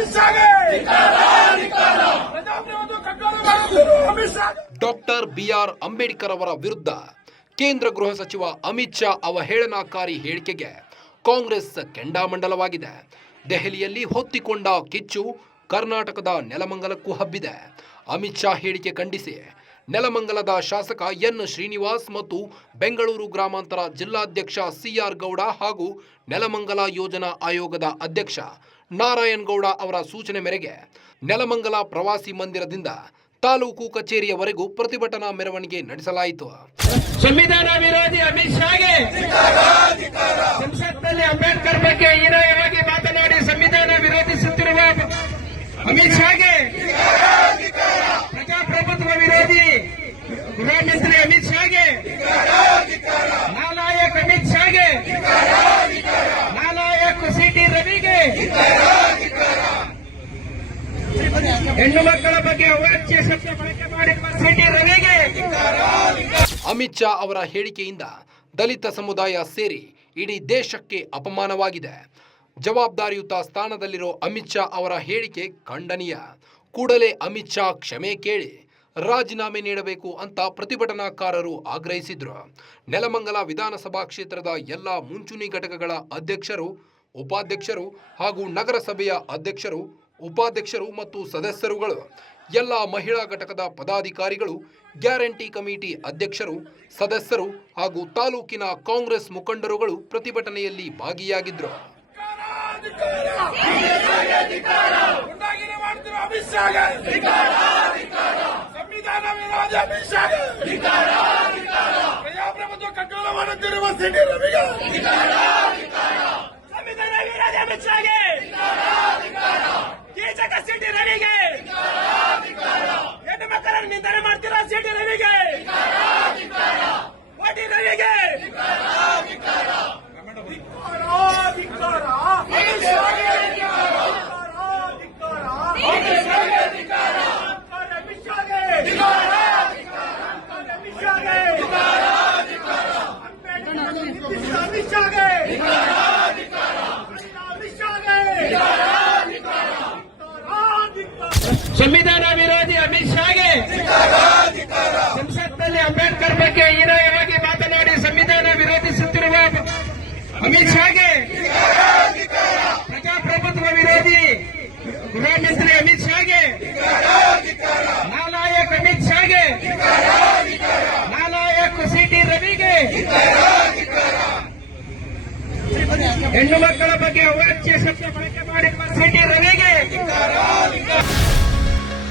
ಅಮಿತ್ ಶಾಗೆ! ಆರ್ doctor BR Ambedkar ಅವರ ವಿರುದ್ಧ ಕೇಂದ್ರ ಗೃಹ ಸಚಿವ ಅಮಿತ್ ಶಾ ಅವಹೇಳನಾಕಾರಿ ಹೇಳಿಕೆಗೆ ಕಾಂಗ್ರೆಸ್ ಕೆಂಡಾಮಂಡಲವಾಗಿದೆ. ದೆಹಲಿಯಲ್ಲಿ ಹೊತ್ತಿಕೊಂಡ ಕಿಚ್ಚು ಕರ್ನಾಟಕದ ನೆಲಮಂಗಲಕ್ಕೂ ಹಬ್ಬಿದೆ. ಅಮಿತ್ ಶಾ ಹೇಳಿಕೆ ಖಂಡಿಸಿ ನೆಲಮಂಗಲದ ಶಾಸಕ ಎನ್. ಶ್ರೀನಿವಾಸ್ ಮತ್ತು ಬೆಂಗಳೂರು ಗ್ರಾಮಾಂತರ ಜಿಲ್ಲಾಧ್ಯಕ್ಷ ಸಿಆರ್ ಗೌಡ ಹಾಗೂ ನೆಲಮಂಗಲ ಯೋಜನಾ ಆಯೋಗದ ಅಧ್ಯಕ್ಷ ನಾರಾಯಣ್ ಗೌಡ ಅವರ ಸೂಚನೆ ಮೇರೆಗೆ ನೆಲಮಂಗಲ ಪ್ರವಾಸಿ ಮಂದಿರದಿಂದ ತಾಲೂಕು ಕಚೇರಿಯವರೆಗೂ ಪ್ರತಿಭಟನಾ ಮೆರವಣಿಗೆ ನಡೆಸಲಾಯಿತು. ಸಂವಿಧಾನ ವಿರೋಧಿ ಅಮಿತ್ ಶಾಗೆ ಸಂಸತ್ನಲ್ಲಿ ಅಂಬೇಡ್ಕರ್ ಬಗ್ಗೆ ಹೀನಾಯವಾಗಿ ಮಾತನಾಡಿ ಸಂವಿಧಾನ ವಿರೋಧಿಸುತ್ತಿರುವ ಅಮಿತ್ ಶಾಗೆ ಪ್ರಜಾಪ್ರಭುತ್ವ ವಿರೋಧಿ ಗೃಹ ಮಂತ್ರಿ ಅಮಿತ್ ಶಾಗೆ. ನಾಲಾಯಕ್ ಅಮಿತ್ ಶಾಗೆ. ನಾಲಾಯಕ್ ಸಿಟಿ ರವಿಗೆ. ಹೆಣ್ಣು ಮಕ್ಕಳ ಬಗ್ಗೆ ಅವಾಚ್ಯ ಶಬ್ದ ಬಳಕೆ ಮಾಡಿರುವ ಸಿಟಿ ರವಿಗೆ. ಅಮಿತ್ ಶಾ ಅವರ ಹೇಳಿಕೆಯಿಂದ ದಲಿತ ಸಮುದಾಯ ಸೇರಿ ಇಡೀ ದೇಶಕ್ಕೆ ಅಪಮಾನವಾಗಿದೆ. ಜವಾಬ್ದಾರಿಯುತ ಸ್ಥಾನದಲ್ಲಿರೋ ಅಮಿತ್ ಶಾ ಅವರ ಹೇಳಿಕೆ ಖಂಡನೀಯ. ಕೂಡಲೇ ಅಮಿತ್ ಶಾ ಕ್ಷಮೆ ಕೇಳಿ ರಾಜೀನಾಮೆ ನೀಡಬೇಕು ಅಂತ ಪ್ರತಿಭಟನಾಕಾರರು ಆಗ್ರಹಿಸಿದ್ರು. ನೆಲಮಂಗಲ ವಿಧಾನಸಭಾ ಕ್ಷೇತ್ರದ ಎಲ್ಲ ಮುಂಚೂಣಿ ಘಟಕಗಳ ಅಧ್ಯಕ್ಷರು, ಉಪಾಧ್ಯಕ್ಷರು ಹಾಗೂ ನಗರಸಭೆಯ ಅಧ್ಯಕ್ಷರು, ಉಪಾಧ್ಯಕ್ಷರು ಮತ್ತು ಸದಸ್ಯರುಗಳು, ಎಲ್ಲ ಮಹಿಳಾ ಘಟಕದ ಪದಾಧಿಕಾರಿಗಳು, ಗ್ಯಾರಂಟಿ ಕಮಿಟಿ ಅಧ್ಯಕ್ಷರು, ಸದಸ್ಯರು ಹಾಗೂ ತಾಲೂಕಿನ ಕಾಂಗ್ರೆಸ್ ಮುಖಂಡರುಗಳು ಪ್ರತಿಭಟನೆಯಲ್ಲಿ ಭಾಗಿಯಾಗಿದ್ದರು ಶಾಗೆ ಸಂವಿಧಾನ ವಿರೋಧಿ ಅಮಿತ್ ಶಾಗೆ ಪ್ರಜಾಪ್ರಭುತ್ವ ಕಗ್ಗಾಲ ಮಾಡುತ್ತಿರುವ ಸಿಟಿ ರವಿಗೆ ಸಂವಿಧಾನ ವಿರೋಧಿ ಅಮಿತ್ ಶಾಗೆ ಕೀಚಕ ಸಿಟಿ ರವಿಗೆ ಹೆಣ್ಣು ಮಕ್ಕಳನ್ನು ನಿಂದನೆ ಮಾಡ್ತಿರೋ ಸಿಟಿ ರವಿಗೆ ಸಂವಿಧಾನ ವಿರೋಧಿ ಅಮಿತ್ ಶಾಗೆ ಸಂಸತ್ನಲ್ಲಿ ಅಂಬೇಡ್ಕರ್ ಬಗ್ಗೆ ಹೀನಾಯವಾಗಿ ಮಾತನಾಡಿ ಸಂವಿಧಾನ ವಿರೋಧಿಸುತ್ತಿರುವ ಅಮಿತ್ ಶಾಗೆ ಪ್ರಜಾಪ್ರಭುತ್ವ ವಿರೋಧಿ ಗೃಹ ಮಂತ್ರಿ ಅಮಿತ್ ಶಾಗೆ ನಾಲಾಯಕ್ ಅಮಿತ್ ಶಾಗೆ ನಾಲಾಯಕ್ ಸಿಟಿ ರವಿಗೆ ಹೆಣ್ಣು ಮಕ್ಕಳ ಬಗ್ಗೆ ಅವಾಚ್ಯ ಶಬ್ದ ಬಳಕೆ ಮಾಡಿರುವ ಸಿಟಿ ರವಿಗೆ